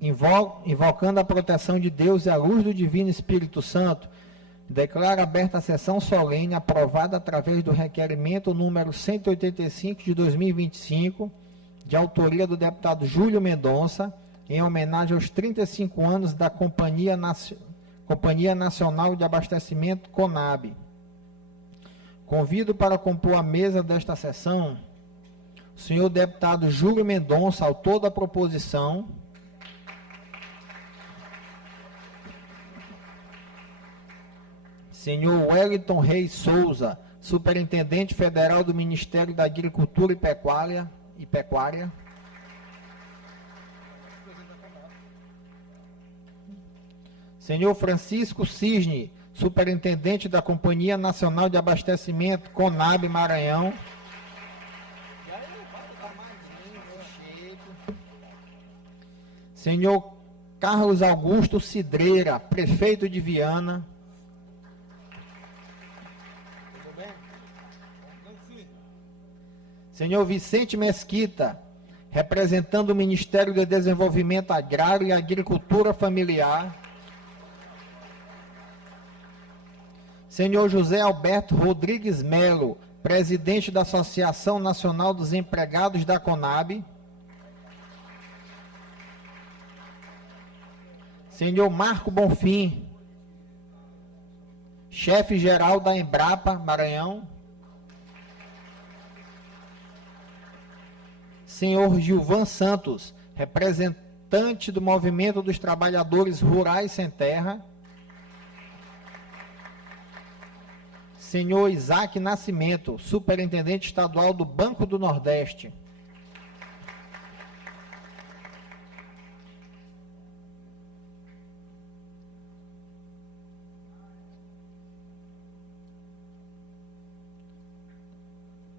invocando a proteção de Deus e a luz do Divino Espírito Santo, declara aberta a sessão solene aprovada através do requerimento número 185 de 2025, de autoria do deputado Júlio Mendonça, em homenagem aos 35 anos da Companhia Nacional de Abastecimento CONAB. Convido para compor a mesa desta sessão o senhor deputado Júlio Mendonça, autor da proposição, senhor Wellington Reis Souza, superintendente federal do Ministério da Agricultura e Pecuária. Senhor Francisco Cisne, superintendente da Companhia Nacional de Abastecimento CONAB Maranhão. Senhor Carlos Augusto Cidreira, prefeito de Viana. Senhor Vicente Mesquita, representando o Ministério do Desenvolvimento Agrário e Agricultura Familiar. Senhor José Alberto Rodrigues Melo, presidente da Associação Nacional dos Empregados da CONAB. Senhor Marco Bonfim, chefe-geral da Embrapa Maranhão. Senhor Gilvan Santos, representante do Movimento dos Trabalhadores Rurais Sem Terra. Senhor Isaac Nascimento, superintendente estadual do Banco do Nordeste.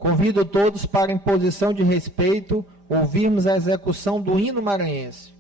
Convido todos para, em posição de respeito, ouvirmos a execução do hino maranhense.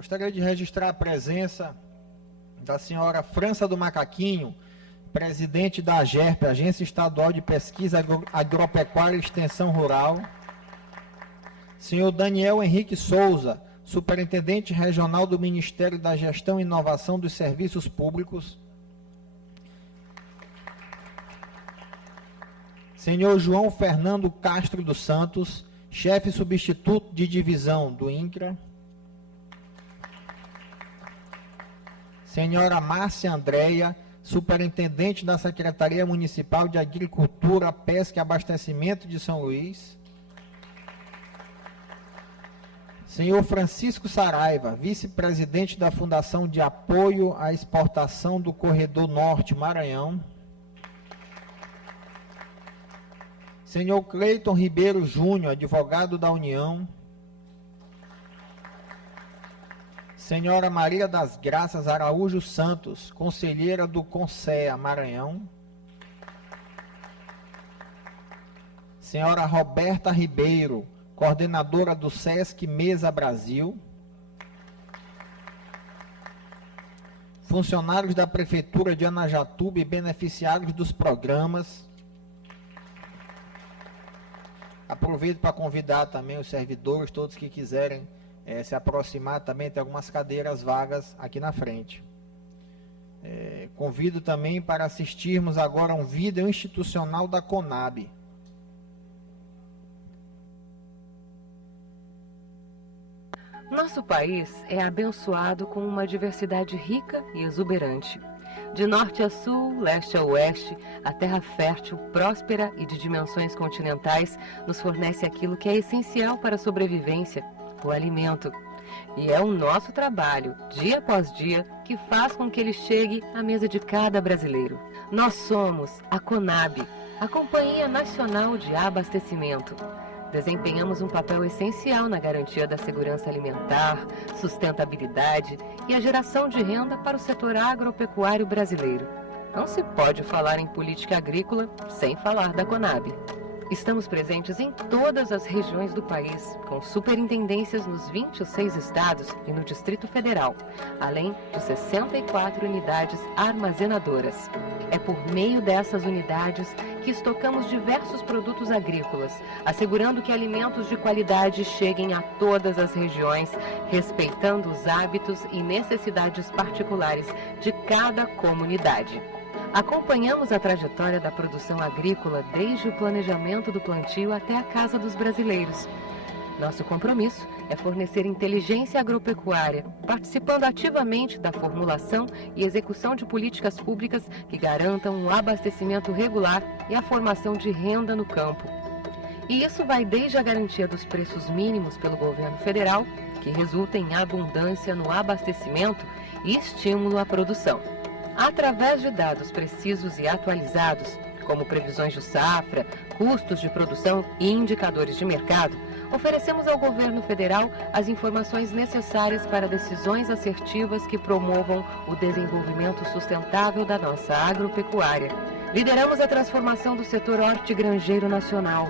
Gostaria de registrar a presença da senhora França do Macaquinho, presidente da AGERP, Agência Estadual de Pesquisa Agropecuária e Extensão Rural. Senhor Daniel Henrique Souza, superintendente regional do Ministério da Gestão e Inovação dos Serviços Públicos. Senhor João Fernando Castro dos Santos, chefe substituto de divisão do INCRA. Senhora Márcia Andréia, superintendente da Secretaria Municipal de Agricultura, Pesca e Abastecimento de São Luís. Senhor Francisco Saraiva, vice-presidente da Fundação de Apoio à Exportação do Corredor Norte, Maranhão. Senhor Cleiton Ribeiro Júnior, advogado da União. Senhora Maria das Graças Araújo Santos, conselheira do CONSEA, Maranhão. Senhora Roberta Ribeiro, coordenadora do SESC Mesa Brasil. Funcionários da Prefeitura de Anajatuba e beneficiários dos programas. Aproveito para convidar também os servidores, todos que quiserem se aproximar, também tem algumas cadeiras vagas aqui na frente. Convido também para assistirmos agora a um vídeo institucional da CONAB. Nosso país é abençoado com uma diversidade rica e exuberante. De norte a sul, leste a oeste, a terra fértil, próspera e de dimensões continentais nos fornece aquilo que é essencial para a sobrevivência, o alimento. E é o nosso trabalho, dia após dia, que faz com que ele chegue à mesa de cada brasileiro. Nós somos a CONAB, a Companhia Nacional de Abastecimento. Desempenhamos um papel essencial na garantia da segurança alimentar, sustentabilidade e a geração de renda para o setor agropecuário brasileiro. Não se pode falar em política agrícola sem falar da CONAB. Estamos presentes em todas as regiões do país, com superintendências nos 26 estados e no Distrito Federal, além de 64 unidades armazenadoras. É por meio dessas unidades que estocamos diversos produtos agrícolas, assegurando que alimentos de qualidade cheguem a todas as regiões, respeitando os hábitos e necessidades particulares de cada comunidade. Acompanhamos a trajetória da produção agrícola desde o planejamento do plantio até a casa dos brasileiros. Nosso compromisso é fornecer inteligência agropecuária, participando ativamente da formulação e execução de políticas públicas que garantam um abastecimento regular e a formação de renda no campo. E isso vai desde a garantia dos preços mínimos pelo governo federal, que resulta em abundância no abastecimento e estímulo à produção. Através de dados precisos e atualizados, como previsões de safra, custos de produção e indicadores de mercado, oferecemos ao governo federal as informações necessárias para decisões assertivas que promovam o desenvolvimento sustentável da nossa agropecuária. Lideramos a transformação do setor hortigranjeiro nacional,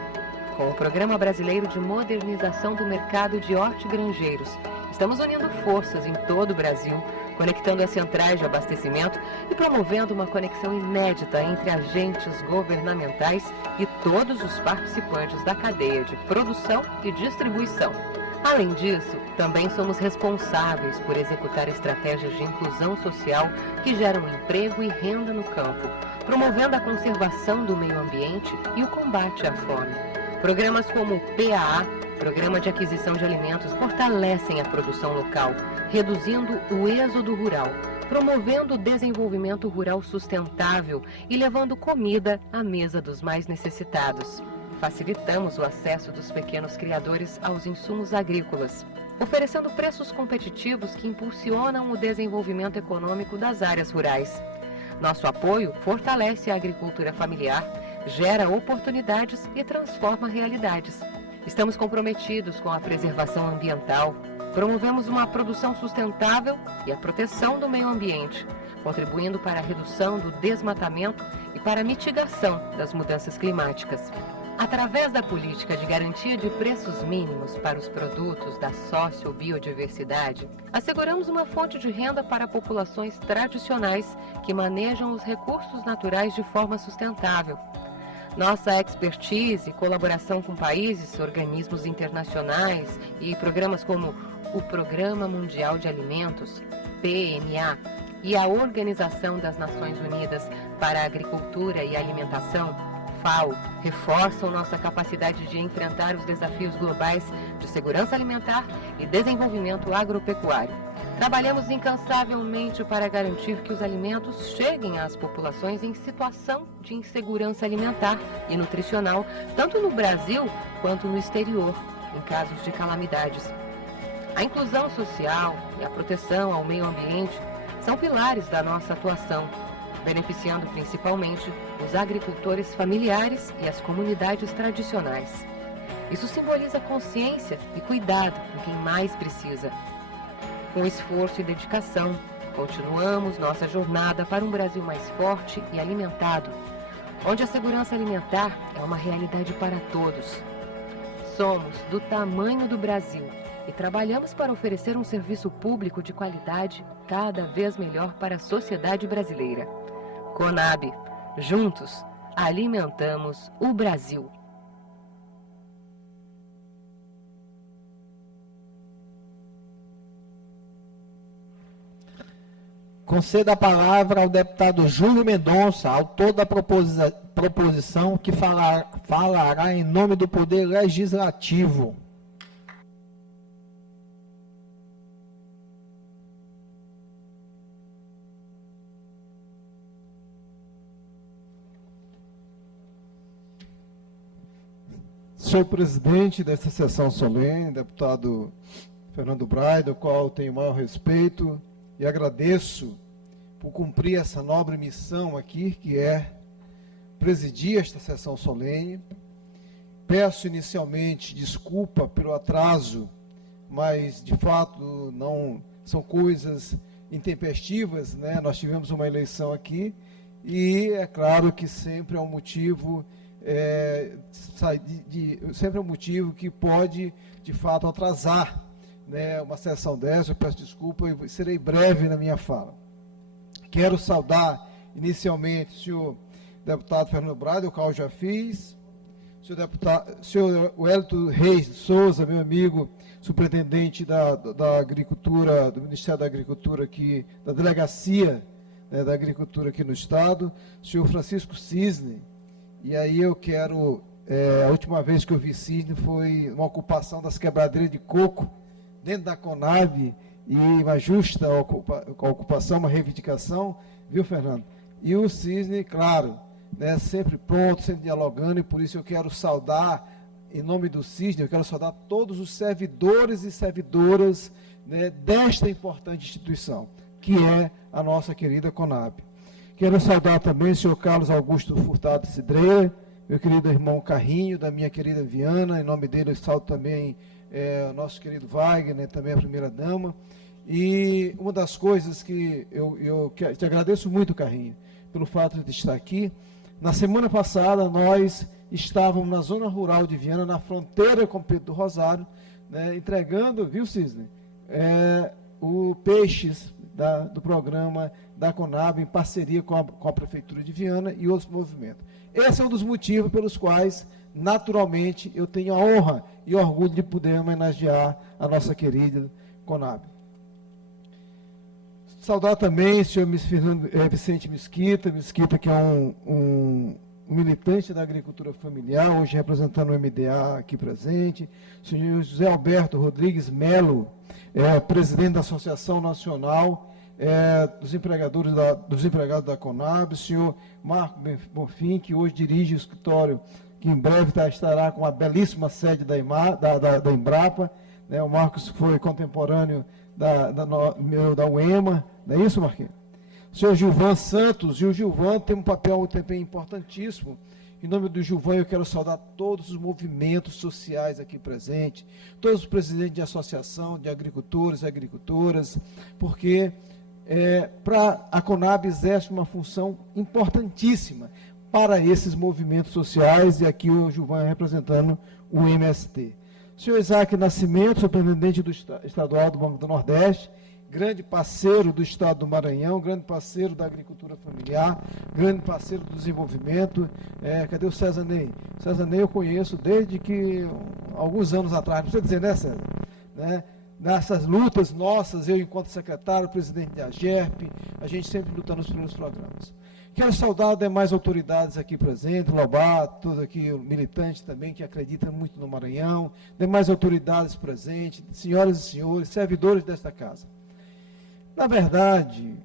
com o Programa Brasileiro de Modernização do Mercado de Hortigranjeiros. Estamos unindo forças em todo o Brasil, conectando as centrais de abastecimento e promovendo uma conexão inédita entre agentes governamentais e todos os participantes da cadeia de produção e distribuição. Além disso, também somos responsáveis por executar estratégias de inclusão social que geram emprego e renda no campo, promovendo a conservação do meio ambiente e o combate à fome. Programas como o PAA, Programa de Aquisição de Alimentos, fortalecem a produção local, reduzindo o êxodo rural, promovendo o desenvolvimento rural sustentável e levando comida à mesa dos mais necessitados. Facilitamos o acesso dos pequenos criadores aos insumos agrícolas, oferecendo preços competitivos que impulsionam o desenvolvimento econômico das áreas rurais. Nosso apoio fortalece a agricultura familiar, gera oportunidades e transforma realidades. Estamos comprometidos com a preservação ambiental, promovemos uma produção sustentável e a proteção do meio ambiente, contribuindo para a redução do desmatamento e para a mitigação das mudanças climáticas. Através da política de garantia de preços mínimos para os produtos da sociobiodiversidade, asseguramos uma fonte de renda para populações tradicionais que manejam os recursos naturais de forma sustentável. Nossa expertise e colaboração com países, organismos internacionais e programas como o Programa Mundial de Alimentos, PMA, e a Organização das Nações Unidas para a Agricultura e Alimentação, FAO, reforçam nossa capacidade de enfrentar os desafios globais de segurança alimentar e desenvolvimento agropecuário. Trabalhamos incansavelmente para garantir que os alimentos cheguem às populações em situação de insegurança alimentar e nutricional, tanto no Brasil quanto no exterior, em casos de calamidades. A inclusão social e a proteção ao meio ambiente são pilares da nossa atuação, beneficiando principalmente os agricultores familiares e as comunidades tradicionais. Isso simboliza consciência e cuidado com quem mais precisa. Com esforço e dedicação, continuamos nossa jornada para um Brasil mais forte e alimentado, onde a segurança alimentar é uma realidade para todos. Somos do tamanho do Brasil e trabalhamos para oferecer um serviço público de qualidade cada vez melhor para a sociedade brasileira. Conab, juntos, alimentamos o Brasil. Conceda a palavra ao deputado Júlio Mendonça, autor da proposição, que falará em nome do Poder Legislativo. Senhor presidente desta sessão solene, deputado Fernando Braida, ao qual tenho o maior respeito e agradeço por cumprir essa nobre missão aqui, que é presidir esta sessão solene. Peço inicialmente desculpa pelo atraso, mas de fato não são coisas intempestivas, né? Nós tivemos uma eleição aqui e é claro que sempre é um motivo sempre é um motivo que pode de fato atrasar, né, uma sessão dessa. Eu peço desculpa e serei breve na minha fala. Quero saudar inicialmente o senhor deputado Fernando Braida, o qual eu já fiz, senhor Wellington Reis de Souza, meu amigo, superintendente da Agricultura, do Ministério da Agricultura aqui, da Delegacia, né, da Agricultura aqui no Estado, senhor Francisco Cisne. E aí eu quero, a última vez que eu vi Cisne foi uma ocupação das quebradeiras de coco dentro da Conab, e uma justa ocupação, uma reivindicação, viu, Fernando? E o Cisne, claro, né, sempre pronto, sempre dialogando, e por isso eu quero saudar, em nome do Cisne, eu quero saudar todos os servidores e servidoras, né, desta importante instituição, que é a nossa querida Conab. Quero saudar também o senhor Carlos Augusto Furtado Cidreira, meu querido irmão Carrinho, da minha querida Viana, em nome dele eu saúdo também o nosso querido Wagner, né, também a primeira-dama. E uma das coisas que eu te agradeço muito, Carrinho, pelo fato de estar aqui. Na semana passada, nós estávamos na zona rural de Viana, na fronteira com Pedro do Rosário, né, entregando, viu, Cisne, o peixes do programa da Conab, em parceria com a Prefeitura de Viana e outros movimentos. Esse é um dos motivos pelos quais, naturalmente, eu tenho a honra e orgulho de poder homenagear a nossa querida Conab. Saudar também o senhor Vicente Mesquita, que é um militante da agricultura familiar, hoje representando o MDA aqui presente, o senhor José Alberto Rodrigues Melo, presidente da Associação Nacional dos Empregados da Conab, o senhor Marco Bonfim, que hoje dirige o escritório, que em breve estará com a belíssima sede da Embrapa, né? O Marcos foi contemporâneo da UEMA, não é isso, Marquinhos? O senhor Gilvan Santos, e o Gilvan tem um papel também importantíssimo. Em nome do Gilvan, eu quero saudar todos os movimentos sociais aqui presentes, todos os presidentes de associação, de agricultores e agricultoras, porque a Conab exerce uma função importantíssima para esses movimentos sociais, e aqui o Gilvan representando o MST. O senhor Isaac Nascimento, superintendente do estadual do Banco do Nordeste, grande parceiro do Estado do Maranhão, grande parceiro da agricultura familiar, grande parceiro do desenvolvimento. Cadê o César Ney? O César Ney eu conheço desde que, alguns anos atrás, não precisa dizer, né, César? Né? Nessas lutas nossas, eu enquanto secretário, presidente da AGERP, a gente sempre lutando pelos programas. Quero saudar demais autoridades aqui presentes, Lobato, todos aqui, militantes também, que acreditam muito no Maranhão, demais autoridades presentes, senhoras e senhores, servidores desta casa. Na verdade,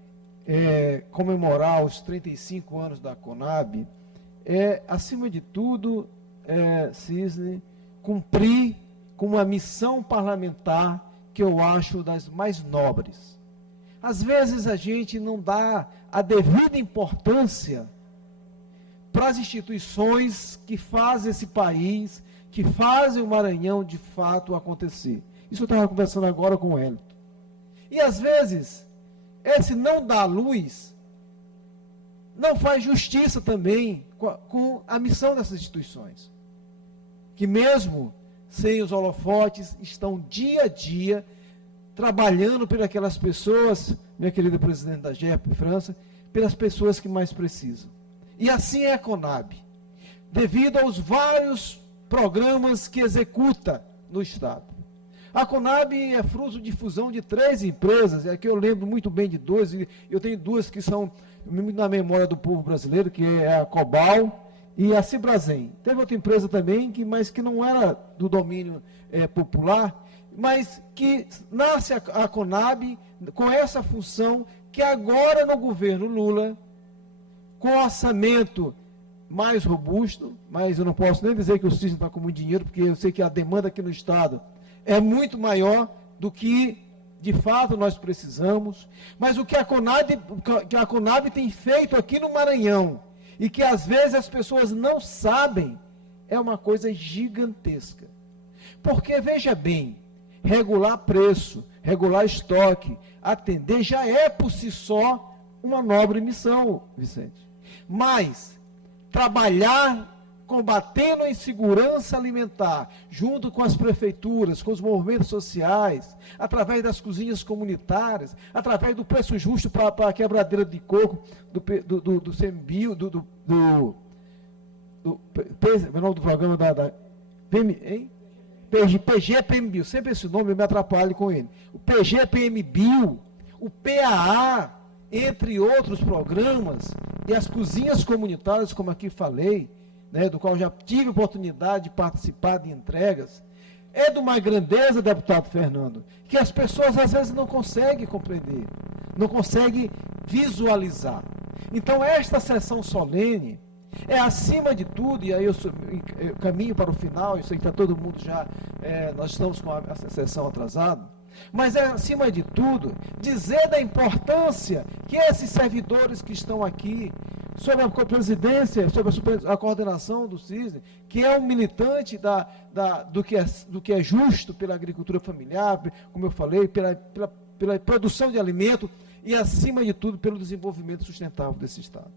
comemorar os 35 anos da Conab acima de tudo, Cisne, cumprir com uma missão parlamentar que eu acho das mais nobres. Às vezes a gente não dá a devida importância para as instituições que fazem esse país, que fazem o Maranhão de fato acontecer. Isso eu estava conversando agora com o Hélio. E às vezes, esse não dar luz, não faz justiça também com a missão dessas instituições. Que mesmo sem os holofotes, estão dia a dia trabalhando por aquelas pessoas, minha querida presidente da GERP França, pelas pessoas que mais precisam. E assim é a CONAB, devido aos vários programas que executa no Estado. A CONAB é fruto de fusão de 3 empresas, é que eu lembro muito bem de 2, e eu tenho 2 que são muito na memória do povo brasileiro, que é a Cobal e a Cibrazen. Teve outra empresa também, mas que não era do domínio popular, mas que nasce a CONAB com essa função que agora no governo Lula, com orçamento mais robusto, mas eu não posso nem dizer que o CISN está com muito dinheiro, porque eu sei que a demanda aqui no Estado é muito maior do que, de fato, nós precisamos. Mas o que a CONAB tem feito aqui no Maranhão, e que às vezes as pessoas não sabem, é uma coisa gigantesca. Porque, veja bem, regular preço, regular estoque, atender, já é por si só uma nobre missão, Vicente. Mas trabalhar combatendo a insegurança alimentar, junto com as prefeituras, com os movimentos sociais, através das cozinhas comunitárias, através do preço justo para a quebradeira de coco, do CMBio, do programa da PGPMBio, sempre esse nome eu me atrapalho com ele. O PGPMBio, o PAA, entre outros programas, e as cozinhas comunitárias, como aqui falei, do qual já tive oportunidade de participar de entregas, é de uma grandeza, deputado Fernando, que as pessoas às vezes não conseguem compreender, não conseguem visualizar. Então, esta sessão solene é, acima de tudo, e aí eu caminho para o final, eu sei que está todo mundo já, nós estamos com essa sessão atrasada, mas é, acima de tudo, dizer da importância que esses servidores que estão aqui, sobre a presidência, sobre a coordenação do CISN, que é um militante do que é justo pela agricultura familiar, como eu falei, pela produção de alimento e, acima de tudo, pelo desenvolvimento sustentável desse Estado.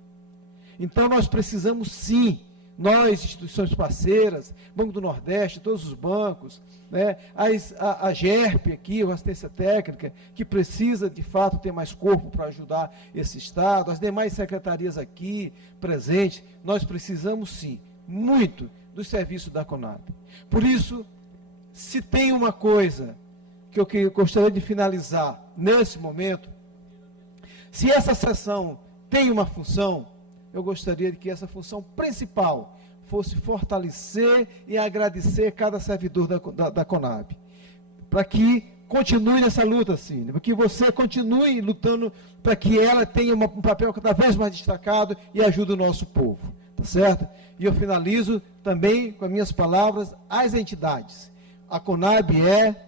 Então, nós precisamos, sim, nós, instituições parceiras, Banco do Nordeste, todos os bancos, a GERP aqui, a assistência técnica, que precisa, de fato, ter mais corpo para ajudar esse Estado, as demais secretarias aqui presentes, nós precisamos, sim, muito dos serviços da CONAB. Por isso, se tem uma coisa que eu gostaria de finalizar nesse momento, se essa sessão tem uma função, eu gostaria de que essa função principal fosse fortalecer e agradecer cada servidor da CONAB, para que continue nessa luta, Cine, para que você continue lutando para que ela tenha um papel cada vez mais destacado e ajude o nosso povo, tá certo? E eu finalizo também com as minhas palavras às entidades. A CONAB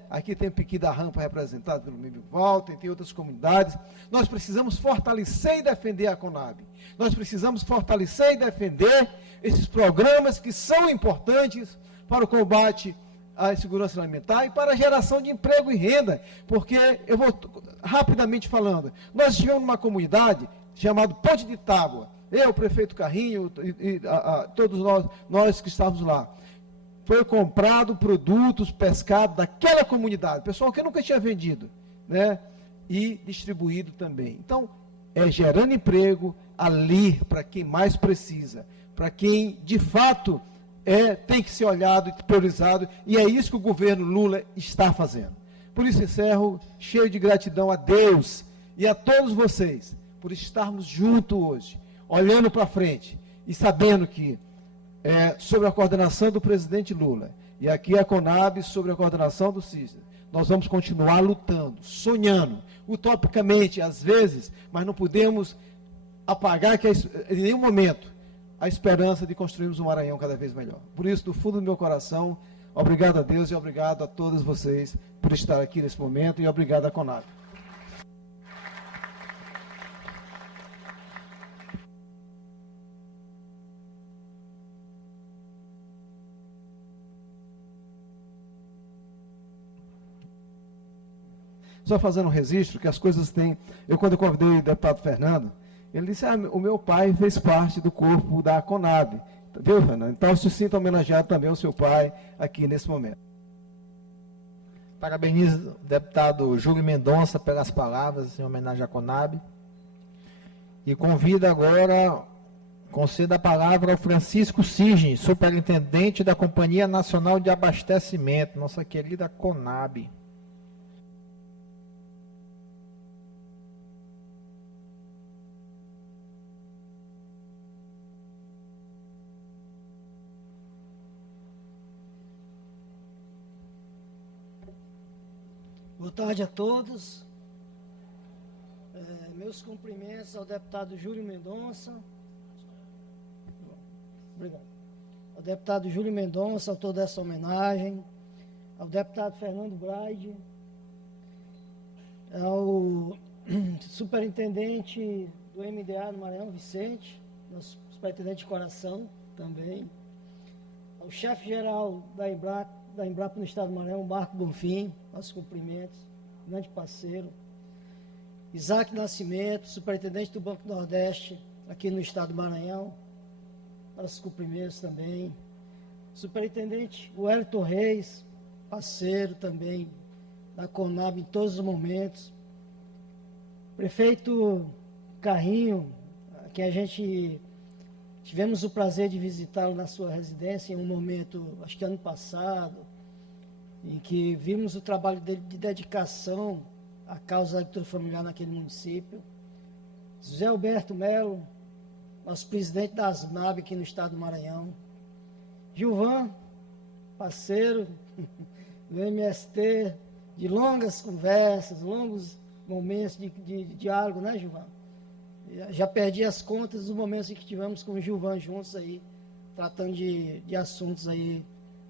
aqui tem o Piqui da Rampa representado pelo Mímio Walter, tem outras comunidades. Nós precisamos fortalecer e defender a CONAB. Nós precisamos fortalecer e defender esses programas que são importantes para o combate à insegurança alimentar e para a geração de emprego e renda. Porque, eu vou rapidamente falando, nós estivemos numa comunidade chamada Ponte de Tábua, eu, o prefeito Carrinho, todos nós que estávamos lá. Foi comprado produtos pescados daquela comunidade, pessoal que nunca tinha vendido, e distribuído também. Então, gerando emprego ali para quem mais precisa, para quem, de fato, tem que ser olhado e priorizado, e é isso que o governo Lula está fazendo. Por isso, encerro, cheio de gratidão a Deus e a todos vocês, por estarmos juntos hoje, olhando para frente e sabendo que sobre a coordenação do presidente Lula, e aqui a CONAB sobre a coordenação do CISN, nós vamos continuar lutando, sonhando, utopicamente às vezes, mas não podemos apagar em nenhum momento a esperança de construirmos um Maranhão cada vez melhor. Por isso, do fundo do meu coração, Obrigado a Deus e obrigado a todos vocês por estar aqui nesse momento e obrigado à Conab. Só fazendo um registro, que as coisas têm... quando eu convidei o deputado Fernando, ele disse, o meu pai fez parte do corpo da Conab. Viu, Fernando? Então, se sinta homenageado também o seu pai aqui nesse momento. Parabenizo o deputado Júlio Mendonça pelas palavras em homenagem à Conab. E convido agora, conceda a palavra ao Francisco Sigem, superintendente da Companhia Nacional de Abastecimento, nossa querida Conab. Boa tarde a todos. Meus cumprimentos ao deputado Júlio Mendonça. Obrigado. Ao deputado Júlio Mendonça, autor dessa homenagem. Ao deputado Fernando Braide. Ao superintendente do MDA no Maranhão, Vicente. Nosso superintendente de coração também. Ao chefe-geral da Embrapa no estado do Maranhão, Marco Bonfim, nossos cumprimentos, grande parceiro. Isaac Nascimento, superintendente do Banco Nordeste, aqui no estado do Maranhão, nossos cumprimentos também. Superintendente Wellington Reis, parceiro também da Conab em todos os momentos. Prefeito Carrinho, que a gente tivemos o prazer de visitá-lo na sua residência em um momento, acho que ano passado, em que vimos o trabalho dele de dedicação à causa da agricultura familiar naquele município. José Alberto Melo, nosso presidente da ASNAB aqui no estado do Maranhão. Gilvan, parceiro do MST, de longas conversas, longos momentos de diálogo, né, Gilvan? Já perdi as contas dos momentos em que tivemos com o Gilvan juntos aí, tratando de assuntos aí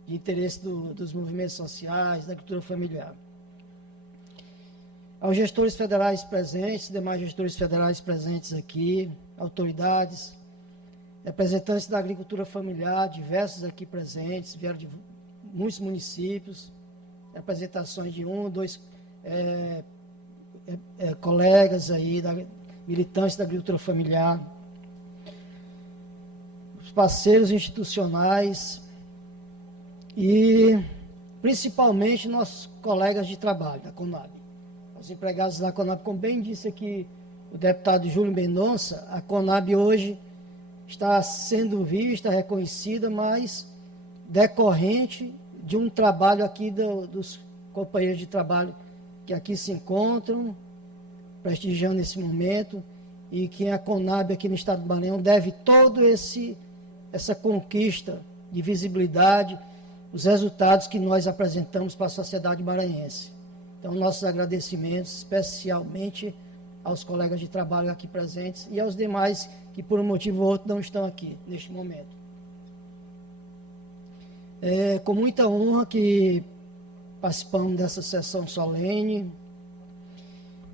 de interesse dos movimentos sociais, da agricultura familiar. Aos gestores federais presentes, demais gestores federais presentes aqui, autoridades, representantes da agricultura familiar, diversos aqui presentes, vieram de muitos municípios, representações de dois colegas aí, militantes da agricultura familiar, os parceiros institucionais e, principalmente, nossos colegas de trabalho da Conab. Os empregados da Conab, como bem disse aqui o deputado Júlio Mendonça, a Conab hoje está sendo vista, reconhecida, mas decorrente de um trabalho aqui dos companheiros de trabalho que aqui se encontram, prestigiando esse momento, e que a Conab aqui no estado do Maranhão deve toda essa conquista de visibilidade, os resultados que nós apresentamos para a sociedade maranhense. Então, nossos agradecimentos, especialmente aos colegas de trabalho aqui presentes e aos demais que, por um motivo ou outro, não estão aqui neste momento. É com muita honra que participamos dessa sessão solene,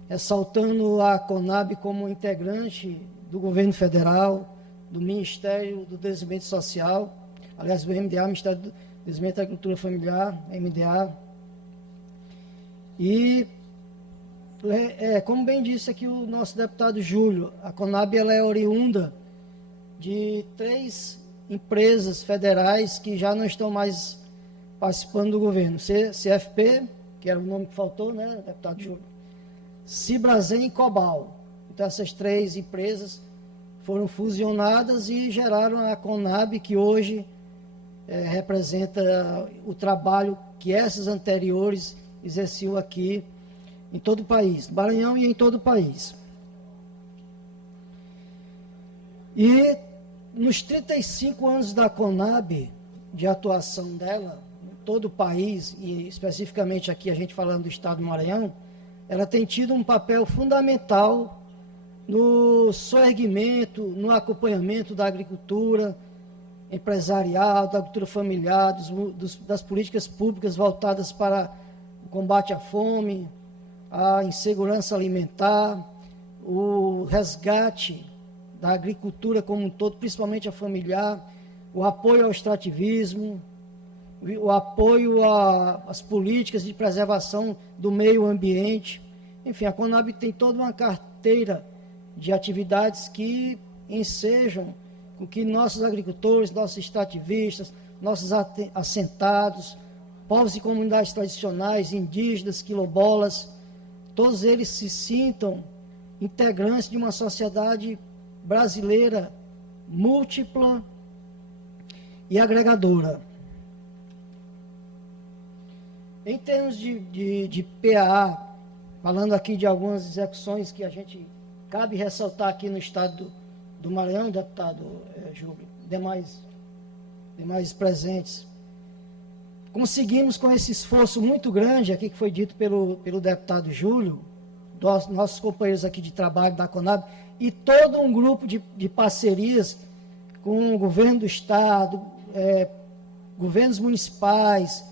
ressaltando a Conab como integrante do governo federal, do Ministério do Desenvolvimento Social, aliás, do MDA, Ministério do Desenvolvimento da Agricultura Familiar, MDA. E, como bem disse aqui o nosso deputado Júlio, a Conab ela é oriunda de 3 empresas federais que já não estão mais participando do governo. CFP, que era o nome que faltou, né, deputado Júlio? Cibrazen e Cobal. Então, essas 3 empresas foram fusionadas e geraram a Conab, que hoje representa o trabalho que essas anteriores exerciam aqui em todo o país, no Maranhão e em todo o país. E nos 35 anos da Conab, de atuação dela, em todo o país, e especificamente aqui a gente falando do estado do Maranhão, ela tem tido um papel fundamental no soerguimento, no acompanhamento da agricultura, empresarial, da agricultura familiar, das políticas públicas voltadas para o combate à fome, a insegurança alimentar, o resgate da agricultura como um todo, principalmente a familiar, o apoio ao extrativismo, o apoio às políticas de preservação do meio ambiente. Enfim, a Conab tem toda uma carteira de atividades que ensejam com que nossos agricultores, nossos extrativistas, nossos assentados, povos e comunidades tradicionais, indígenas, quilombolas, todos eles se sintam integrantes de uma sociedade brasileira múltipla e agregadora. Em termos de PAA, falando aqui de algumas execuções que a gente cabe ressaltar aqui no estado do Maranhão, deputado Júlio, demais presentes, conseguimos com esse esforço muito grande aqui que foi dito pelo deputado Júlio, nossos companheiros aqui de trabalho da Conab, e todo um grupo de parcerias com o governo do estado, governos municipais,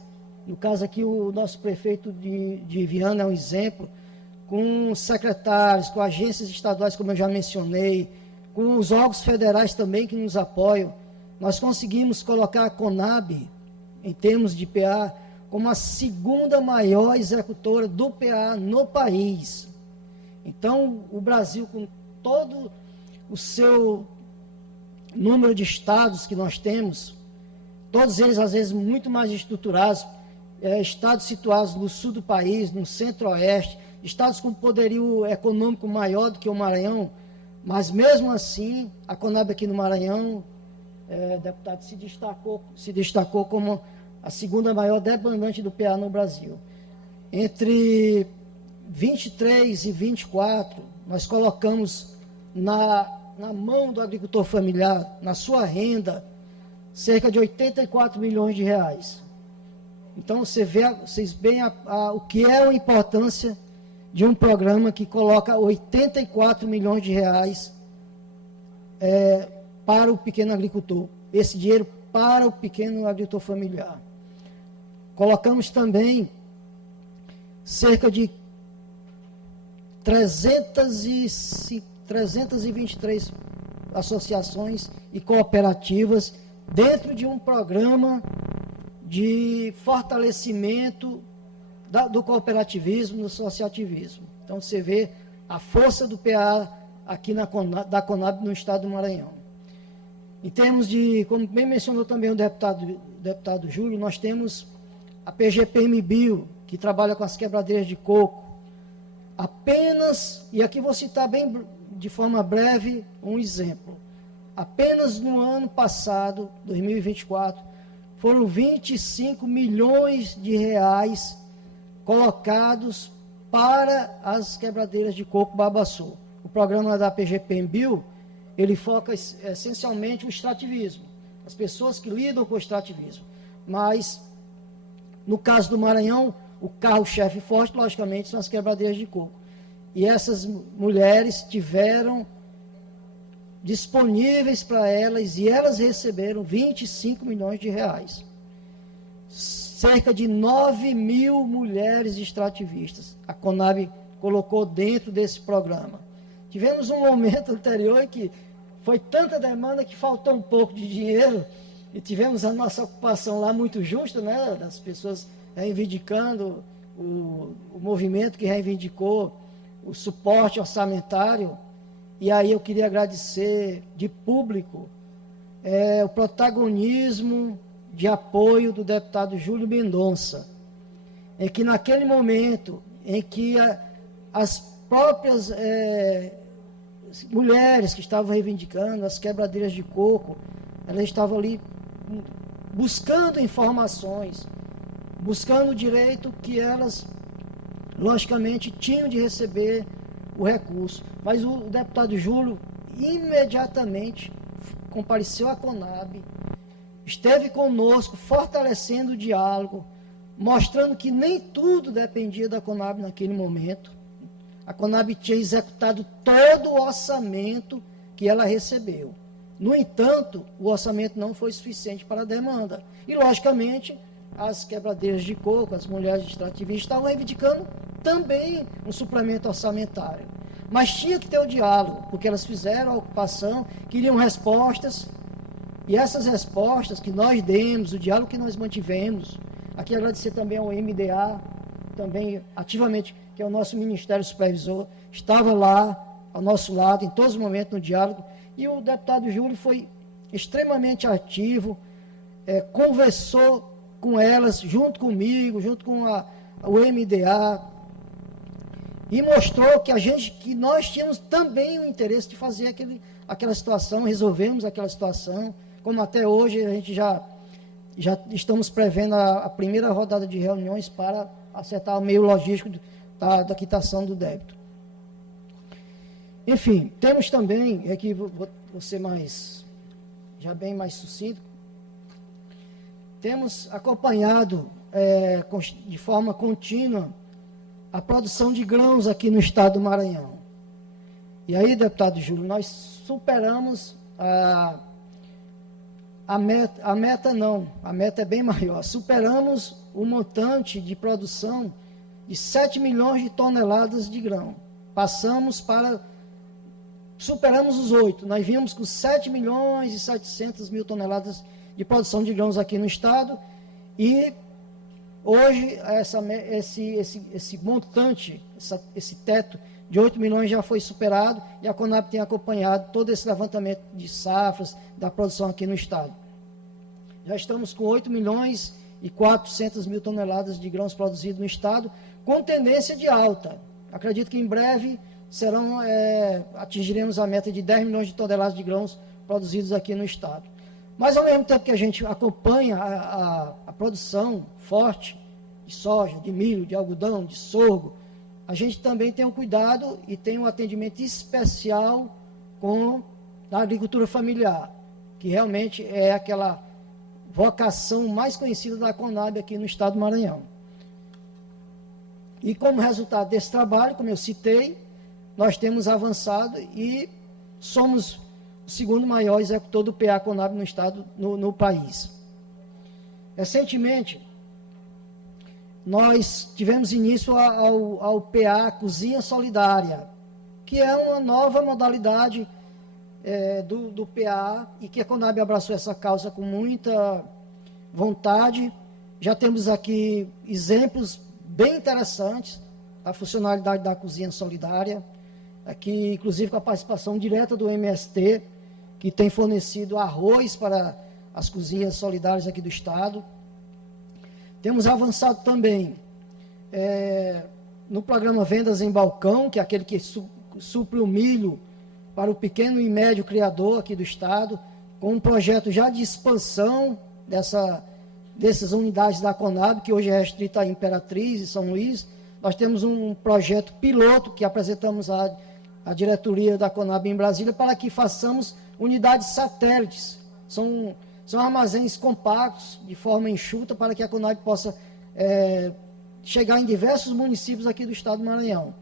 no caso aqui o nosso prefeito de Viana é um exemplo, com secretários, com agências estaduais, como eu já mencionei, com os órgãos federais também que nos apoiam. Nós conseguimos colocar a Conab, em termos de PA, como a segunda maior executora do PA no país. Então, o Brasil, com todo o seu número de estados que nós temos, todos eles, às vezes, muito mais estruturados, estados situados no sul do país, no centro-oeste, estados com poderio econômico maior do que o Maranhão, mas, mesmo assim, a Conab aqui no Maranhão, deputado, se destacou como a segunda maior demandante do PA no Brasil. Entre 23 e 24, nós colocamos na mão do agricultor familiar, na sua renda, cerca de 84 milhões de reais. Então, vocês veem o que é a importância de um programa que coloca 84 milhões de reais para o pequeno agricultor. Esse dinheiro para o pequeno agricultor familiar. Colocamos também cerca de 323 associações e cooperativas dentro de um programa de fortalecimento do cooperativismo, do associativismo. Então, você vê a força do PA aqui da Conab no estado do Maranhão. Em termos de, como bem mencionou também o deputado Júlio, nós temos a PGPM-Bio, que trabalha com as quebradeiras de coco. Apenas, e aqui vou citar bem de forma breve um exemplo, apenas no ano passado, 2024, foram 25 milhões de reais colocados para as quebradeiras de coco Babaçu. O programa da PGPM-Bio, ele foca essencialmente o extrativismo, as pessoas que lidam com o extrativismo. Mas, no caso do Maranhão, o carro-chefe forte, logicamente, são as quebradeiras de coco. E essas mulheres tiveram disponíveis para elas, e elas receberam 25 milhões de reais. Cerca de 9 mil mulheres extrativistas a Conab colocou dentro desse programa. Tivemos um momento anterior em que foi tanta demanda que faltou um pouco de dinheiro, e tivemos a nossa ocupação lá muito justa, né, das pessoas reivindicando o movimento que reivindicou o suporte orçamentário. E aí eu queria agradecer de público o protagonismo de apoio do deputado Júlio Mendonça, em que naquele momento em que as próprias mulheres que estavam reivindicando as quebradeiras de coco, elas estavam ali buscando informações, buscando o direito que elas, logicamente, tinham de receber o recurso. Mas o deputado Júlio imediatamente compareceu à Conab, esteve conosco, fortalecendo o diálogo, mostrando que nem tudo dependia da Conab naquele momento. A Conab tinha executado todo o orçamento que ela recebeu. No entanto, o orçamento não foi suficiente para a demanda. E, logicamente, as quebradeiras de coco, as mulheres extrativistas, estavam reivindicando também um suplemento orçamentário. Mas tinha que ter o diálogo, porque elas fizeram a ocupação, queriam respostas, e essas respostas que nós demos, o diálogo que nós mantivemos, aqui agradecer também ao MDA, também ativamente, que é o nosso Ministério Supervisor, estava lá, ao nosso lado, em todos os momentos no diálogo, e o deputado Júlio foi extremamente ativo, conversou com elas, junto comigo, junto com o MDA, e mostrou que nós tínhamos também o interesse de fazer aquela situação, resolvermos aquela situação, como até hoje a gente já estamos prevendo a primeira rodada de reuniões para acertar o meio logístico da quitação do débito. Enfim, temos também, aqui vou ser bem mais sucinto, temos acompanhado de forma contínua a produção de grãos aqui no estado do Maranhão. E aí, deputado Júlio, nós superamos a meta é bem maior, superamos o montante de produção de 7 milhões de toneladas de grão. Superamos os 8, nós vimos com 7 milhões e 700 mil toneladas de produção de grãos aqui no estado, e hoje esse montante, esse teto de 8 milhões já foi superado, e a Conab tem acompanhado todo esse levantamento de safras da produção aqui no estado. Já estamos com 8 milhões e 400 mil toneladas de grãos produzidos no estado, com tendência de alta. Acredito que em breve atingiremos a meta de 10 milhões de toneladas de grãos produzidos aqui no estado. Mas, ao mesmo tempo que a gente acompanha a produção forte de soja, de milho, de algodão, de sorgo, a gente também tem um cuidado e tem um atendimento especial com a agricultura familiar, que realmente é aquela vocação mais conhecida da Conab aqui no estado do Maranhão. E como resultado desse trabalho, como eu citei, nós temos avançado e somos o segundo maior executor do PA Conab no estado, no país. Recentemente, nós tivemos início ao PA Cozinha Solidária, que é uma nova modalidade do PA, e que a Conab abraçou essa causa com muita vontade. Já temos aqui exemplos bem interessantes da funcionalidade da Cozinha Solidária, aqui inclusive com a participação direta do MST, que tem fornecido arroz para as cozinhas solidárias aqui do estado. Temos avançado também no programa Vendas em Balcão, que é aquele que supre o milho para o pequeno e médio criador aqui do estado, com um projeto já de expansão dessas unidades da Conab, que hoje é restrita a Imperatriz e São Luís. Nós temos um projeto piloto que apresentamos à diretoria da Conab em Brasília, para que façamos unidades satélites. São armazéns compactos, de forma enxuta, para que a Conab possa chegar em diversos municípios aqui do estado do Maranhão,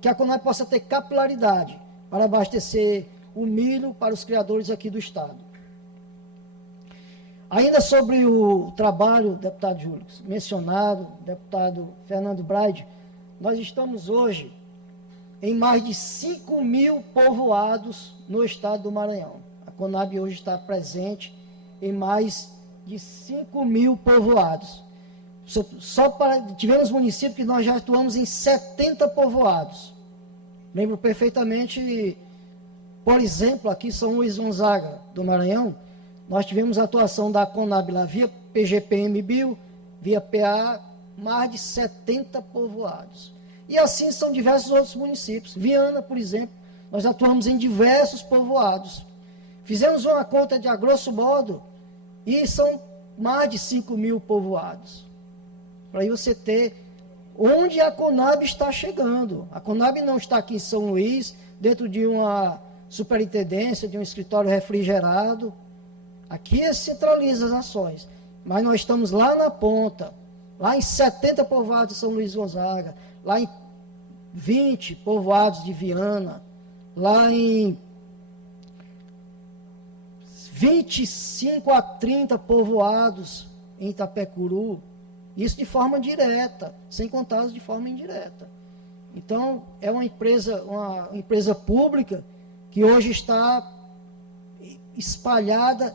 que a Conab possa ter capilaridade para abastecer o milho para os criadores aqui do estado. Ainda sobre o trabalho, deputado Júlio, mencionado, deputado Fernando Braide, nós estamos hoje em mais de 5 mil povoados no estado do Maranhão. A Conab hoje está presente em mais de 5 mil povoados. Tivemos municípios que nós já atuamos em 70 povoados. Lembro perfeitamente, por exemplo, aqui em São Luís Gonzaga, do Maranhão, nós tivemos a atuação da Conab lá, via PGPM-Bio, via PA, mais de 70 povoados. E assim são diversos outros municípios. Viana, por exemplo, nós atuamos em diversos povoados. Fizemos uma conta a grosso modo, e são mais de 5 mil povoados. Para aí você ter onde a Conab está chegando. A Conab não está aqui em São Luís, dentro de uma superintendência, de um escritório refrigerado. Aqui centraliza as ações. Mas nós estamos lá na ponta, lá em 70 povoados de São Luís Gonzaga, lá em 20 povoados de Viana, lá em 25 a 30 povoados em Itapecuru, isso de forma direta, sem contar os de forma indireta. Então, é uma empresa pública que hoje está espalhada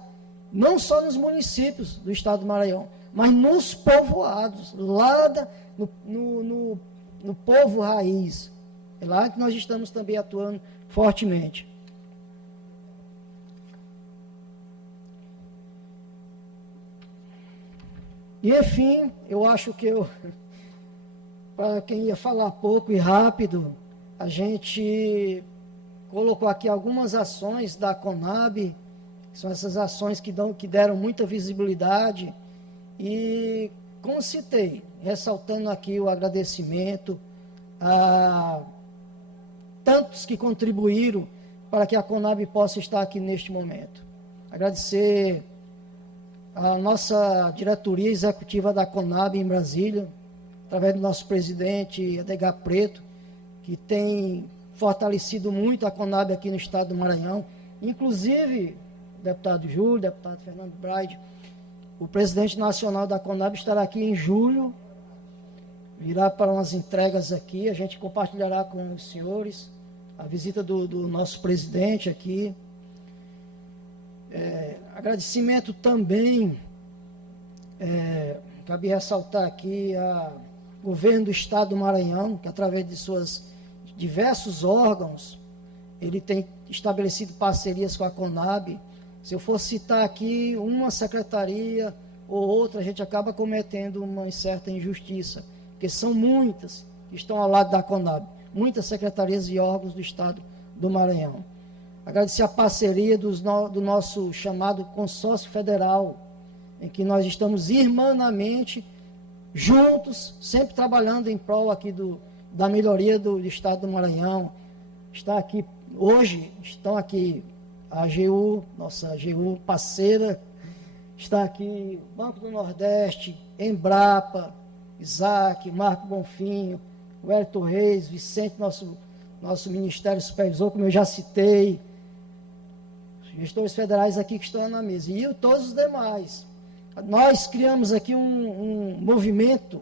não só nos municípios do estado do Maranhão, mas nos povoados, lá no povo raiz. É lá que nós estamos também atuando fortemente. E, enfim, eu acho que para quem ia falar pouco e rápido, a gente colocou aqui algumas ações da Conab, que são essas ações que deram muita visibilidade, e, como citei, ressaltando aqui o agradecimento a tantos que contribuíram para que a Conab possa estar aqui neste momento. Agradecer a nossa diretoria executiva da Conab em Brasília, através do nosso presidente Edgar Preto, que tem fortalecido muito a Conab aqui no estado do Maranhão, inclusive o deputado Júlio, o deputado Fernando Braide, o presidente nacional da Conab estará aqui em julho, virá para umas entregas aqui, a gente compartilhará com os senhores a visita do nosso presidente aqui. Agradecimento também, cabe ressaltar aqui ao governo do estado do Maranhão, que através de seus diversos órgãos, ele tem estabelecido parcerias com a Conab. Se eu for citar aqui uma secretaria ou outra, a gente acaba cometendo uma certa injustiça, porque são muitas que estão ao lado da Conab, muitas secretarias e órgãos do estado do Maranhão. Agradecer a parceria do nosso chamado consórcio federal, em que nós estamos irmanamente juntos, sempre trabalhando em prol aqui da melhoria do estado do Maranhão. Está aqui, hoje, estão aqui a AGU, nossa AGU parceira, está aqui Banco do Nordeste, Embrapa, Isaac, Marco Bonfim, o Hélito Reis, Vicente, nosso Ministério Supervisor, como eu já citei, gestores federais aqui que estão na mesa, e todos os demais. Nós criamos aqui um movimento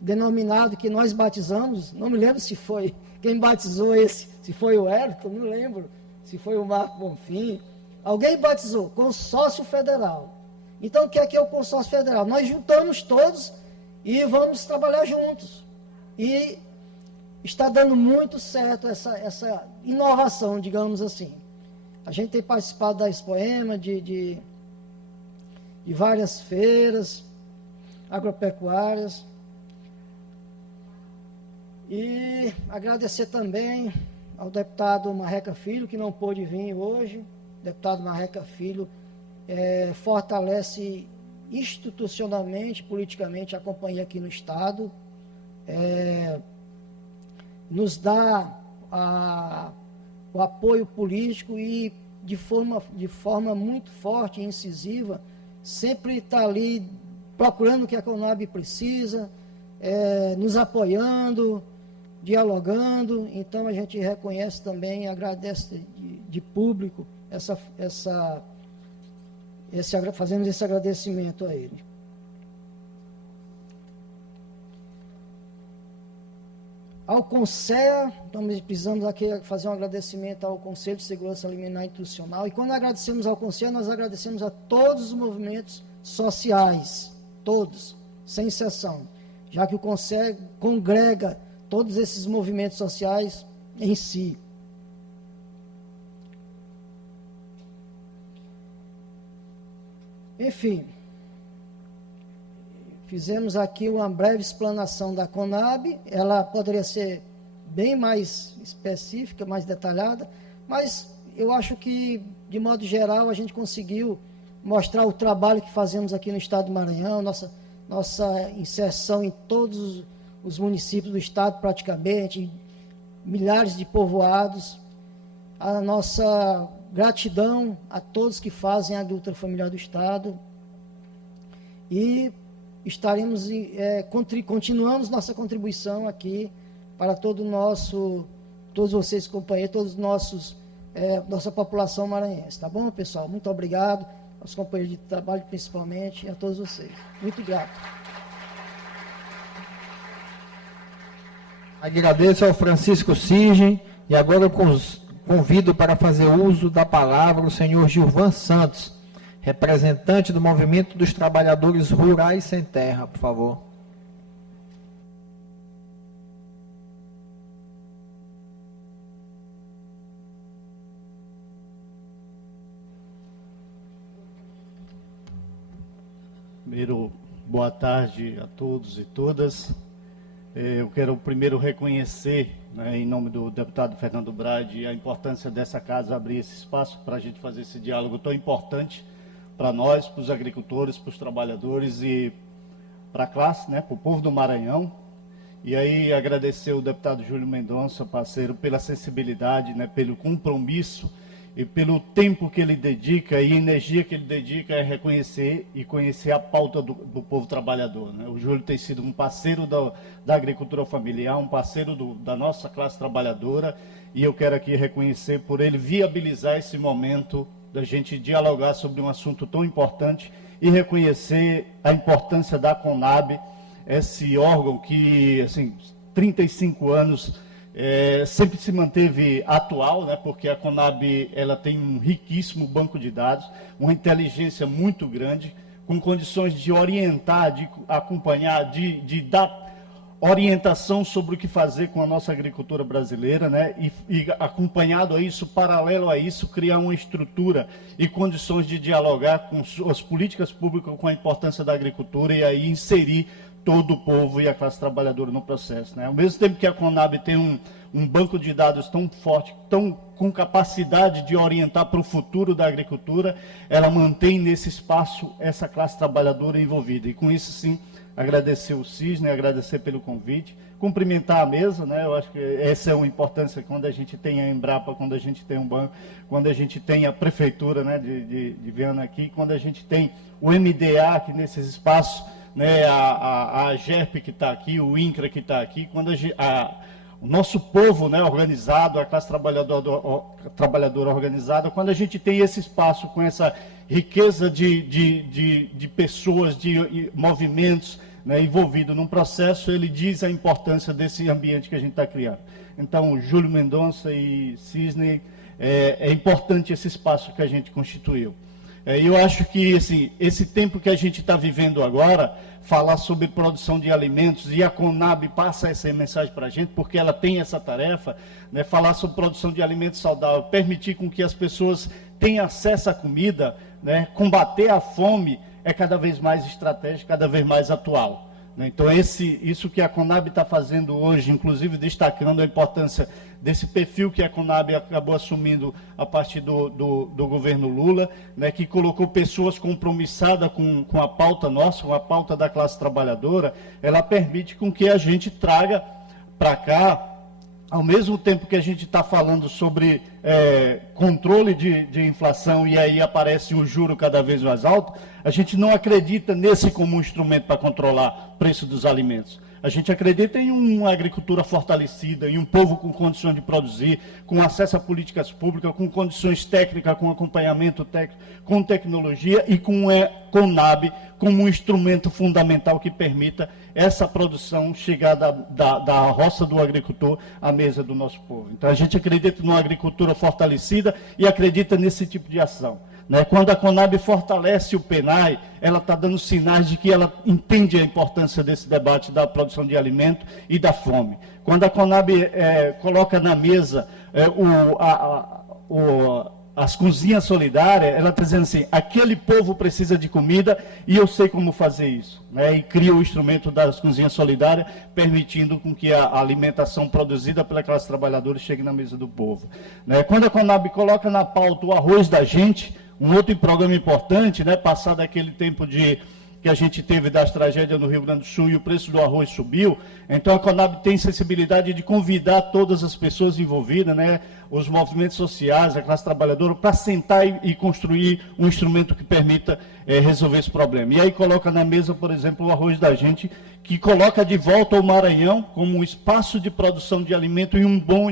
denominado, que nós batizamos, não me lembro se foi quem batizou se foi o Hélito, não lembro, se foi o Marco Bonfim, alguém batizou, Consórcio Federal. Então, o que é o Consórcio Federal? Nós juntamos todos e vamos trabalhar juntos. E está dando muito certo essa inovação, digamos assim. A gente tem participado da Expoema, de várias feiras agropecuárias. E agradecer também ao deputado Marreca Filho, que não pôde vir hoje. O deputado Marreca Filho fortalece institucionalmente, politicamente, a companhia aqui no estado. Nos dá o apoio político e de forma muito forte e incisiva, sempre está ali procurando o que a Conab precisa, nos apoiando, dialogando. Então a gente reconhece também, agradece de público fazemos esse agradecimento a ele. Ao CONSEA, nós precisamos aqui fazer um agradecimento ao Conselho de Segurança Alimentar Institucional. E quando agradecemos ao CONSEA, nós agradecemos a todos os movimentos sociais, todos, sem exceção, já que o CONSEA congrega todos esses movimentos sociais em si. Enfim, fizemos aqui uma breve explanação da Conab. Ela poderia ser bem mais específica, mais detalhada, mas eu acho que, de modo geral, a gente conseguiu mostrar o trabalho que fazemos aqui no estado do Maranhão, nossa inserção em todos os municípios do estado, praticamente, milhares de povoados, a nossa gratidão a todos que fazem a agricultura familiar do estado, e estaremos continuamos nossa contribuição aqui para todos vocês, companheiros, todos os nossos nossa população maranhense. Tá bom, pessoal? Muito obrigado, aos companheiros de trabalho principalmente, e a todos vocês. Muito grato. Agradeço ao Francisco Cirgen e agora eu convido para fazer uso da palavra o senhor Gilvan Santos, representante do Movimento dos Trabalhadores Rurais Sem Terra, por favor. Primeiro, boa tarde a todos e todas. Eu quero primeiro reconhecer, né, em nome do deputado Fernando Brade, a importância dessa casa abrir esse espaço para a gente fazer esse diálogo tão importante para nós, para os agricultores, para os trabalhadores e para a classe, né, para o povo do Maranhão. E aí agradecer o deputado Júlio Mendonça, parceiro, pela sensibilidade, né, pelo compromisso e pelo tempo que ele dedica e energia que ele dedica a reconhecer e conhecer a pauta do povo trabalhador, né? O Júlio tem sido um parceiro da agricultura familiar, um parceiro da nossa classe trabalhadora, e eu quero aqui reconhecer por ele viabilizar esse momento da gente dialogar sobre um assunto tão importante e reconhecer a importância da CONAB, esse órgão que, assim, 35 anos... sempre se manteve atual, né, porque a CONAB ela tem um riquíssimo banco de dados, uma inteligência muito grande, com condições de orientar, de acompanhar, de dar orientação sobre o que fazer com a nossa agricultura brasileira, né, e acompanhado a isso, paralelo a isso, criar uma estrutura e condições de dialogar com as políticas públicas com a importância da agricultura e aí inserir todo o povo e a classe trabalhadora no processo, né? Ao mesmo tempo que a CONAB tem um banco de dados tão forte, tão com capacidade de orientar para o futuro da agricultura, ela mantém nesse espaço essa classe trabalhadora envolvida. E com isso, sim, agradecer o Cisne, agradecer pelo convite, cumprimentar a mesa, né? Eu acho que essa é uma importância quando a gente tem a Embrapa, quando a gente tem um banco, quando a gente tem a prefeitura, né, de Viana aqui, quando a gente tem o MDA aqui nesses espaços, né, a GERP que está aqui, o INCRA que está aqui, quando o nosso povo, né, organizado, a classe trabalhadora organizada, quando a gente tem esse espaço com essa riqueza de pessoas, de movimentos, né, envolvidos num processo, ele diz a importância desse ambiente que a gente está criando. Então, Júlio Mendonça e Cisne, é importante esse espaço que a gente constituiu. Eu acho que assim, esse tempo que a gente está vivendo agora, falar sobre produção de alimentos, e a CONAB passa essa mensagem para a gente, porque ela tem essa tarefa, né, falar sobre produção de alimentos saudáveis, permitir com que as pessoas tenham acesso à comida, né, combater a fome, é cada vez mais estratégico, cada vez mais atual. Então, isso que a CONAB está fazendo hoje, inclusive destacando a importância desse perfil que a CONAB acabou assumindo a partir do governo Lula, né, que colocou pessoas compromissadas com a pauta nossa, com a pauta da classe trabalhadora, ela permite com que a gente traga para cá, ao mesmo tempo que a gente está falando sobre controle de inflação e aí aparece o juro cada vez mais alto, a gente não acredita nesse como um instrumento para controlar o preço dos alimentos. A gente acredita em uma agricultura fortalecida, em um povo com condições de produzir, com acesso a políticas públicas, com condições técnicas, com acompanhamento técnico, com tecnologia e com a CONAB como um instrumento fundamental que permita essa produção chegar da roça do agricultor à mesa do nosso povo. Então, a gente acredita numa agricultura fortalecida e acredita nesse tipo de ação. Né? Quando a CONAB fortalece o PENAI, ela está dando sinais de que ela entende a importância desse debate da produção de alimento e da fome. Quando a CONAB coloca na mesa as cozinhas solidárias, ela está dizendo assim, aquele povo precisa de comida e eu sei como fazer isso. Né? E cria o instrumento das cozinhas solidárias, permitindo com que a alimentação produzida pela classe trabalhadora chegue na mesa do povo. Né? Quando a CONAB coloca na pauta o arroz da gente, um outro programa importante, né, passado aquele tempo que a gente teve das tragédias no Rio Grande do Sul e o preço do arroz subiu, então a CONAB tem sensibilidade de convidar todas as pessoas envolvidas, né, os movimentos sociais, a classe trabalhadora, para sentar e construir um instrumento que permita resolver esse problema. E aí coloca na mesa, por exemplo, o arroz da gente, que coloca de volta o Maranhão como um espaço de produção de alimento e um bom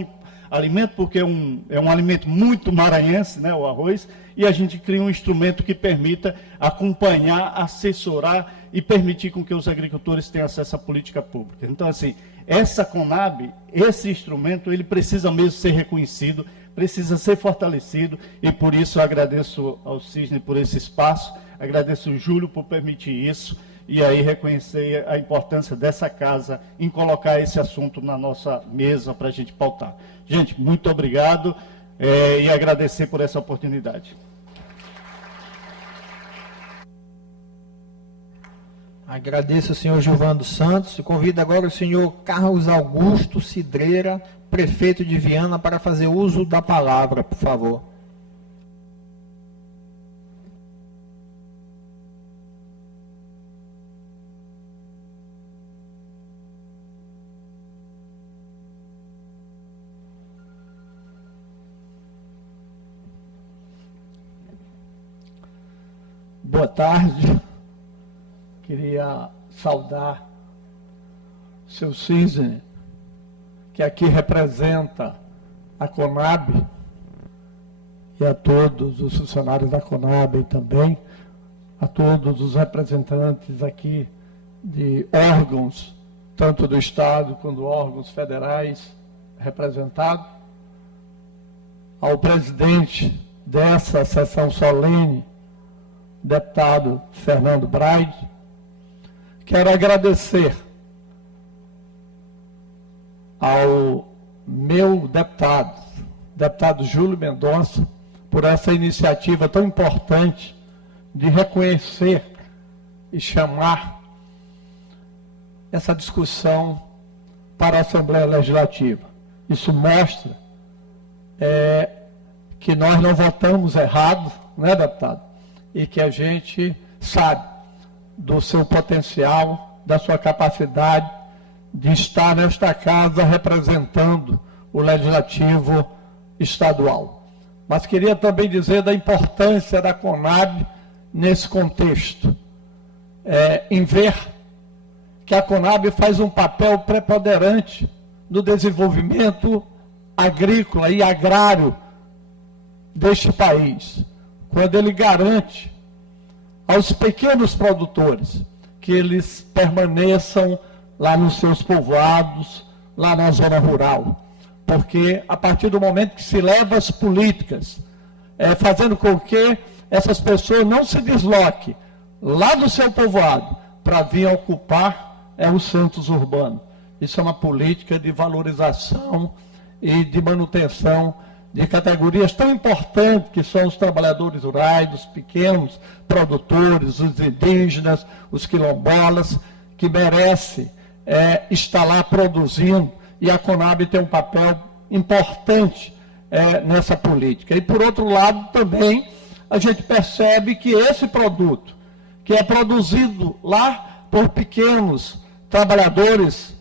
alimento, porque é um alimento muito maranhense, né, o arroz, e a gente cria um instrumento que permita acompanhar, assessorar e permitir com que os agricultores tenham acesso à política pública. Então, assim, essa Conab, esse instrumento, ele precisa mesmo ser reconhecido, precisa ser fortalecido, e por isso eu agradeço ao Cisne por esse espaço, agradeço ao Júlio por permitir isso, e aí reconhecer a importância dessa casa em colocar esse assunto na nossa mesa para a gente pautar. Gente, muito obrigado e agradecer por essa oportunidade. Agradeço ao senhor Gilvando Santos e convido agora o senhor Carlos Augusto Cidreira, prefeito de Viana, para fazer uso da palavra, por favor. Boa tarde. Queria saudar o seu Cisne, que aqui representa a Conab, e a todos os funcionários da Conab também, a todos os representantes aqui de órgãos, tanto do Estado quanto órgãos federais representados, ao presidente dessa sessão solene, deputado Fernando Braide. Quero agradecer ao meu deputado Júlio Mendonça, por essa iniciativa tão importante de reconhecer e chamar essa discussão para a Assembleia Legislativa. Isso mostra que nós não votamos errado, né, deputado? E que a gente sabe do seu potencial, da sua capacidade de estar nesta casa representando o Legislativo Estadual. Mas queria também dizer da importância da Conab nesse contexto, em ver que a Conab faz um papel preponderante no desenvolvimento agrícola e agrário deste país, quando ele garante aos pequenos produtores que eles permaneçam lá nos seus povoados, lá na zona rural. Porque a partir do momento que se leva as políticas, fazendo com que essas pessoas não se desloquem lá do seu povoado para vir ocupar os centros urbanos. Isso é uma política de valorização e de manutenção de categorias tão importantes que são os trabalhadores rurais, os pequenos produtores, os indígenas, os quilombolas, que merecem estar lá produzindo, e a Conab tem um papel importante nessa política. E, por outro lado, também a gente percebe que esse produto, que é produzido lá por pequenos trabalhadores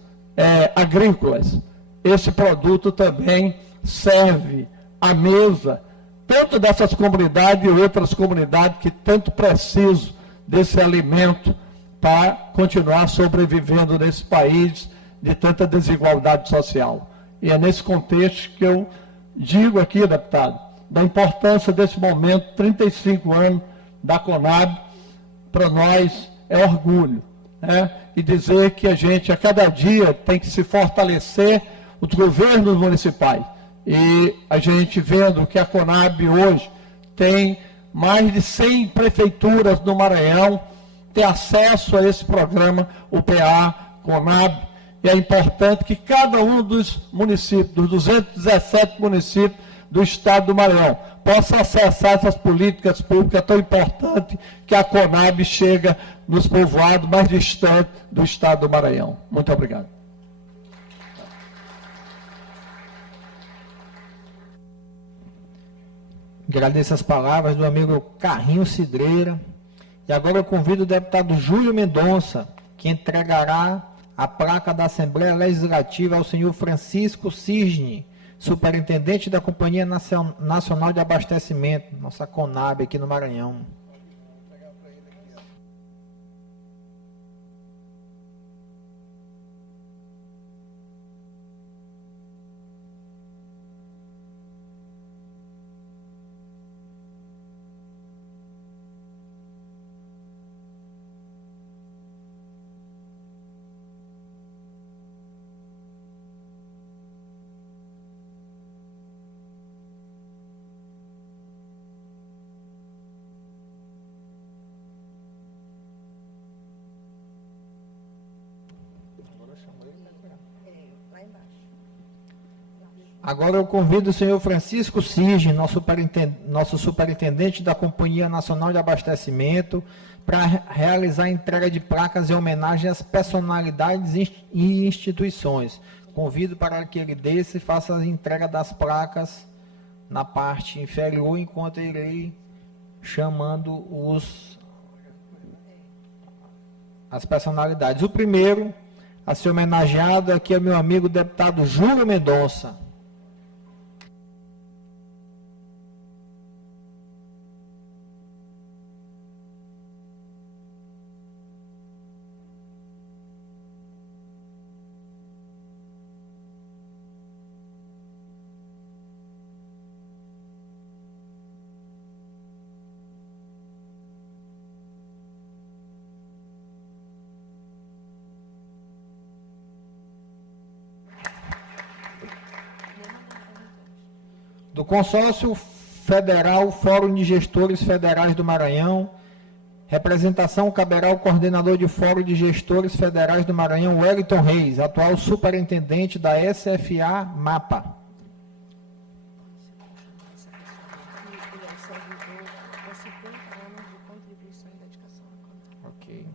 agrícolas, esse produto também serve à mesa, tanto dessas comunidades e outras comunidades que tanto precisam desse alimento para continuar sobrevivendo nesse país de tanta desigualdade social. E é nesse contexto que eu digo aqui, deputado, da importância desse momento, 35 anos da Conab, para nós é orgulho, né? E dizer que a gente, a cada dia, tem que se fortalecer os governos municipais. E a gente vendo que a Conab hoje tem mais de 100 prefeituras no Maranhão, ter acesso a esse programa, o PA Conab, e é importante que cada um dos municípios, dos 217 municípios do estado do Maranhão, possa acessar essas políticas públicas tão importantes que a Conab chega nos povoados mais distantes do estado do Maranhão. Muito obrigado. Agradeço as palavras do amigo Carrinho Cidreira. E agora eu convido o deputado Júlio Mendonça, que entregará a placa da Assembleia Legislativa ao senhor Francisco Cisne, superintendente da Companhia Nacional de Abastecimento, nossa Conab aqui no Maranhão. Agora eu convido o senhor Francisco Sige, nosso superintendente da Companhia Nacional de Abastecimento, para realizar a entrega de placas em homenagem às personalidades e instituições. Convido para que ele desça e faça a entrega das placas na parte inferior, enquanto eu irei chamando as personalidades. O primeiro a ser homenageado aqui é meu amigo deputado Júlio Mendonça. Do Consórcio Federal Fórum de Gestores Federais do Maranhão, representação caberá ao coordenador de Fórum de Gestores Federais do Maranhão, Wellington Reis, atual superintendente da SFA MAPA. Ok.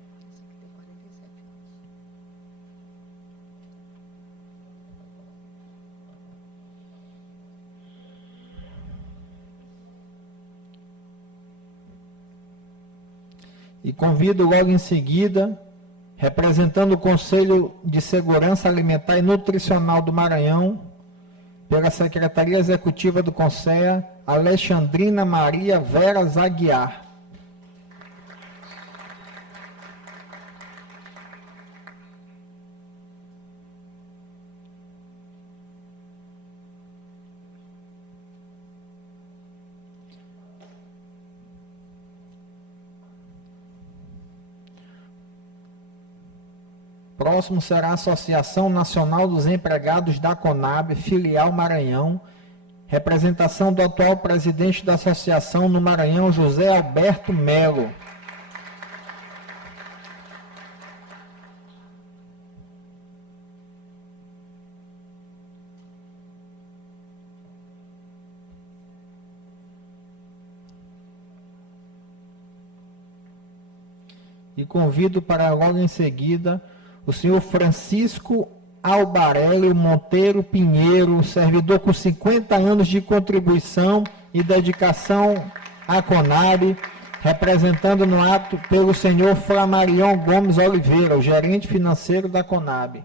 E convido logo em seguida, representando o Conselho de Segurança Alimentar e Nutricional do Maranhão, pela Secretaria Executiva do CONSEA, Alexandrina Maria Veras Aguiar. Próximo será a Associação Nacional dos Empregados da CONAB, filial Maranhão, representação do atual presidente da associação no Maranhão, José Alberto Melo. E convido para logo em seguida o senhor Francisco Albarelli Monteiro Pinheiro, servidor com 50 anos de contribuição e dedicação à CONAB, representando no ato pelo senhor Flamarion Gomes Oliveira, o gerente financeiro da CONAB.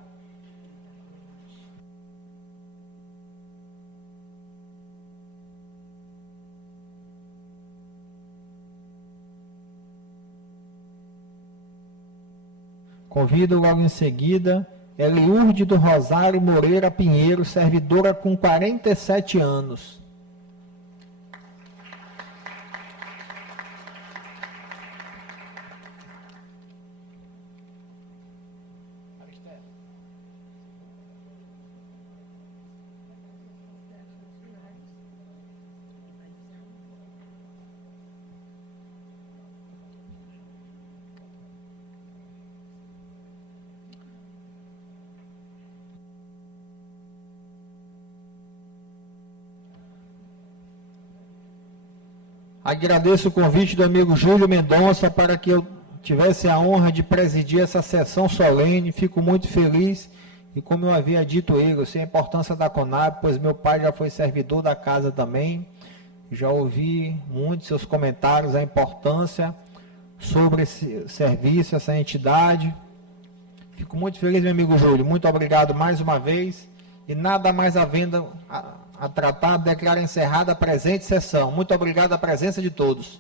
Convido logo em seguida Eliurde do Rosário Moreira Pinheiro, servidora com 47 anos. Agradeço o convite do amigo Júlio Mendonça para que eu tivesse a honra de presidir essa sessão solene. Fico muito feliz e, como eu havia dito ele, eu sei a importância da CONAB, pois meu pai já foi servidor da casa também. Já ouvi muitos seus comentários, a importância sobre esse serviço, essa entidade. Fico muito feliz, meu amigo Júlio. Muito obrigado mais uma vez. E nada mais havendo a tratar, declaro encerrada a presente sessão. Muito obrigado à presença de todos.